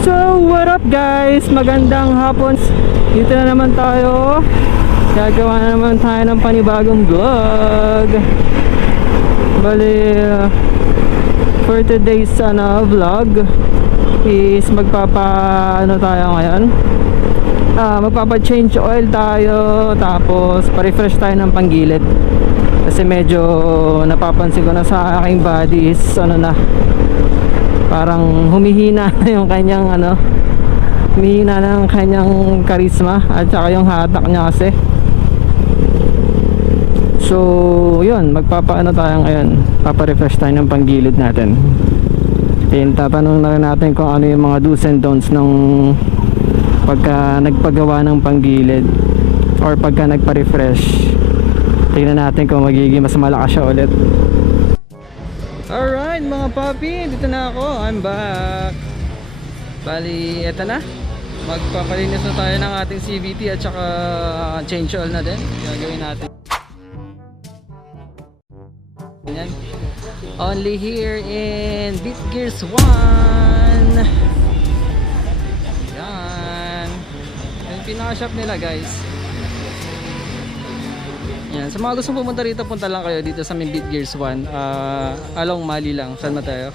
So what up guys, magandang hapon. Dito na naman tayo, gagawa na naman tayo ng panibagong vlog. Bali for today's vlog is tayo ngayon, magpapa change oil tayo, tapos pa-refresh tayo ng panggilid. Kasi medyo napapansin ko na sa aking body is parang humihina na yung kanyang humihina na ng kanyang karisma at saka yung hatak niya kasi. So yun, tayo ngayon, papa-refresh tayo ng panggilid natin. And tatanong na rin natin kung ano yung mga do's and don'ts ng pagka nagpagawa ng panggilid or pagka nagpa-refresh. Tingnan natin kung magiging mas malakas siya ulit. Alright mga papi, dito na ako, I'm back. Bali, eto na, magpapalinis na tayo ng ating CVT at saka change oil na din. Gagawin natin yan. Only here in Bitgears 1. Yan yung pinaka-shop nila guys. Yan, sa mga gustong pumunta rito, punta lang kayo dito sa Bitgears 1. Along Mali lang, San Mateo.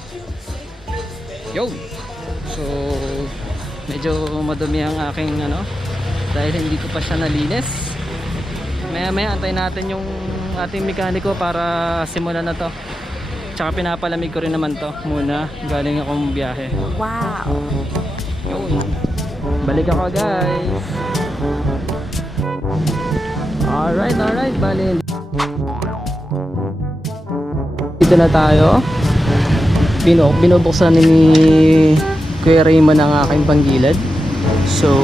Yo! So, medyo madumi ang aking dahil hindi ko pa siya nalinis. Maya antayin natin yung ating mekaniko para simulan na to. Tsaka pinapalamig ko rin naman to muna, galing akong biyahe. Wow! Yo! Balik ako guys! Alright, bali dito na tayo. Binubuksan ni Kuya Raymond ang aking panggilid. So,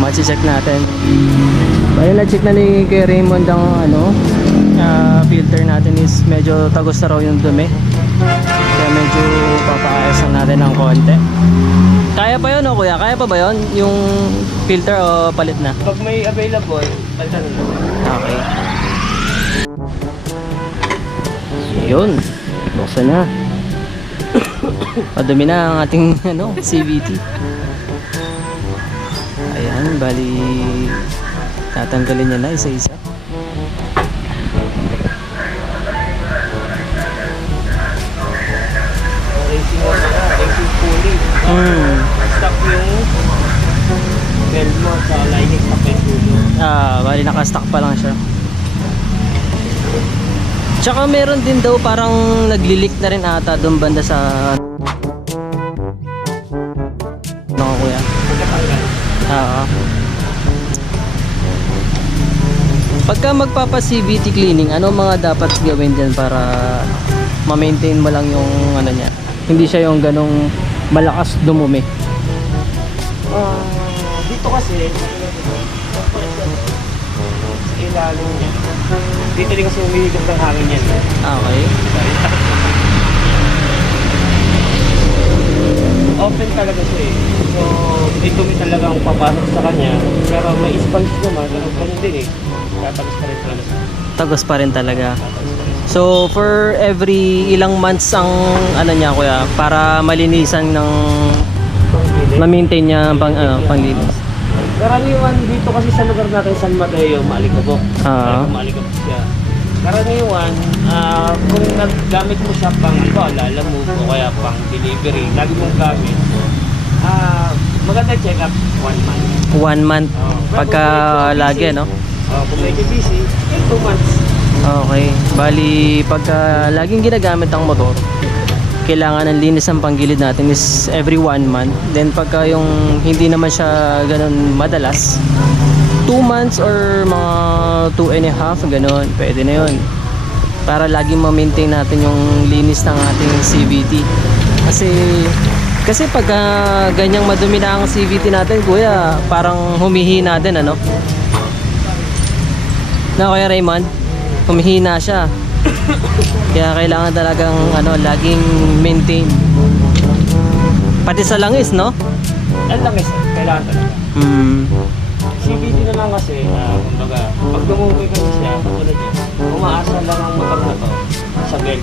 ma-check natin. Bali na-check na ni Kuya Raymond ang filter natin is medyo tagos na raw yung dumi. Kaya medyo papaayos natin ng konti. Kaya pa yun kuya? Kaya pa ba yun? Yung filter o palit na? Pag may available, palitan na natin. Okay. Yun. Buksan na. Madumi na ang ating CVT. Ayan, bali tatanggalin niya na isa-isa. Racing water na, racing pulley. Stock yung bell mo sa lining sa pesulo. Bali naka-stock pa lang siya. Tsaka meron din daw parang nagli-leak na rin ata doon banda sa kuya. Oo. Pagka magpapa-CVT cleaning, ano mga dapat gawin dyan para ma-maintain mo lang yung niya? Hindi siya yung ganong malakas dumumi. Dito kasi sa ilalim niya. Dito din kasi umihigop ng hangin yan. Okay. Open talaga siya eh. So, dito may talaga ang papasok sa kanya. Pero may sponge naman, ganun din eh. Tatagos pa rin talaga siya. Tagos pa rin talaga. So for every ilang months ang niya kuya para malinisan ng ma-maintain niya ang panglinis. Karaniwan dito kasi sa lugar natin San Mateo, malikabok. Malikabok siya. Karaniwan, kung naggamit mo siya pang lalamove o kaya pang delivery, lagi mong gamit, maganda check up 1 month. 1 month pagka lagi Kung medyo busy, 2 months. Okay. Bali pagka laging ginagamit ang motor, kailangan ng linis ng panggilid natin is every 1 month. Then pagka yung hindi naman siya ganun madalas, 2 months or mga 2.5 ganun, pwede na yun para laging ma-maintain natin yung linis ng ating CVT. Kasi pagka ganyang madumi na ang CVT natin kuya, parang humihina din Kuya Raymond, humihina siya. Kaya kailangan talagang laging maintain. Pati sa langis, no? Ang langis, kailangan talaga. CVT na lang kasi, kumbaga, pag dumuwi kasi siya, katulad niya, umaasa lang ang motor na to sa belt.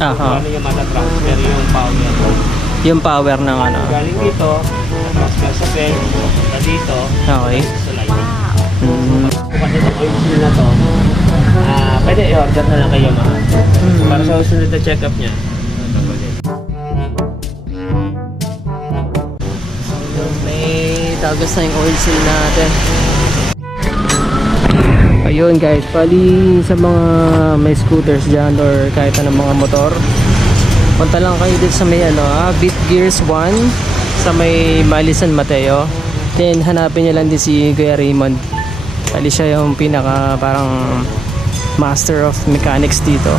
Ano yung matatransfer yung power. Yung power ng Galing dito, sa belt, papunta dito. Okay. Sa lighting. Mm. Kasi itong oil seal na to, pwede i-order na lang kayo mga. Para sa susunod na check-up niya. May tagos na yung oil seal natin. Ayun guys, pali sa mga may scooters dyan or kahit anong mga motor, punta lang kayo dito sa may Beat Gears 1 sa may Mali San Mateo. Then hanapin nyo lang din si Kuya Raymond. Pali siya yung pinaka parang master of mechanics dito.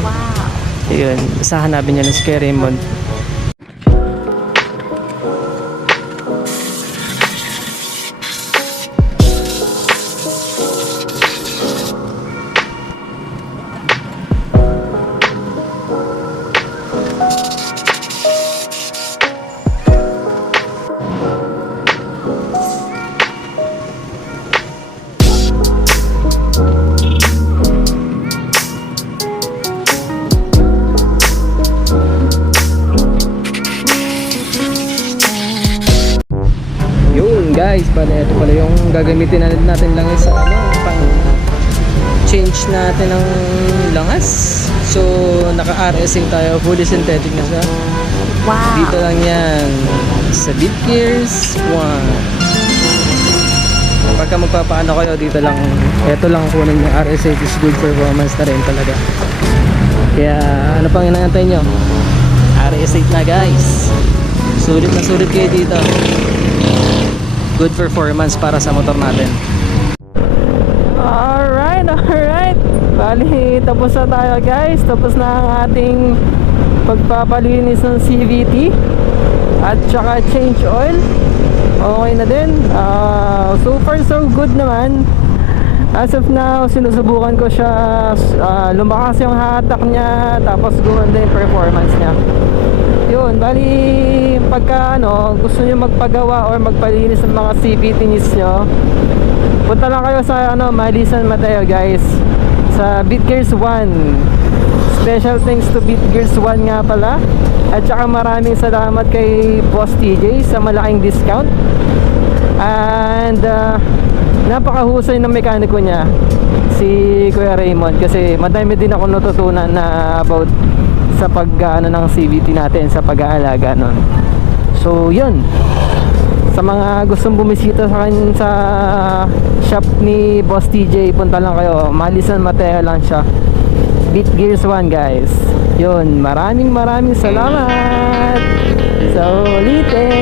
Wow. Ayun, basta hanapin nyo lang si Kuya Raymond. Guys, pala ito pala yung gagamitin natin lang sa pang change natin ng langas. So naka RSing tayo, fully synthetic na siya. Wow. Dito lang yan sa Beat Gears 1. Pagka magpapaano kayo dito lang, ito lang kunin yung RS8 is good performance na rin talaga. Kaya ano pang inaantay nyo? RS8 na guys. Sulit na sulit kayo dito. Good performance para sa motor natin. Alright. Bali, tapos na tayo guys. Tapos na ang ating pagpapalinis ng CVT at saka change oil. Okay na din. So far so good naman. As of now, sinusubukan ko siya. Lumakas yung hatak niya, tapos gumanda yung performance niya. Yun, bali pagka gusto niyo magpagawa or magpalinis ng mga CVT needs nyo, punta lang kayo sa Mali San Mateo guys, sa Beat Gears 1. Special thanks to Beat Gears 1 nga pala. At saka maraming salamat kay Boss TJ sa malaking discount. And napakahusay ng mekaniko niya, si Kuya Raymond, kasi madami din ako natutunan na about sa pag-ano ng CVT natin, sa pag-aalaga nun. So yun, sa mga gustong bumisita sa shop ni Boss TJ, punta lang kayo, Mali San Mateo lang siya, Beat Gears 1 guys. Yun, maraming salamat sa ulitin.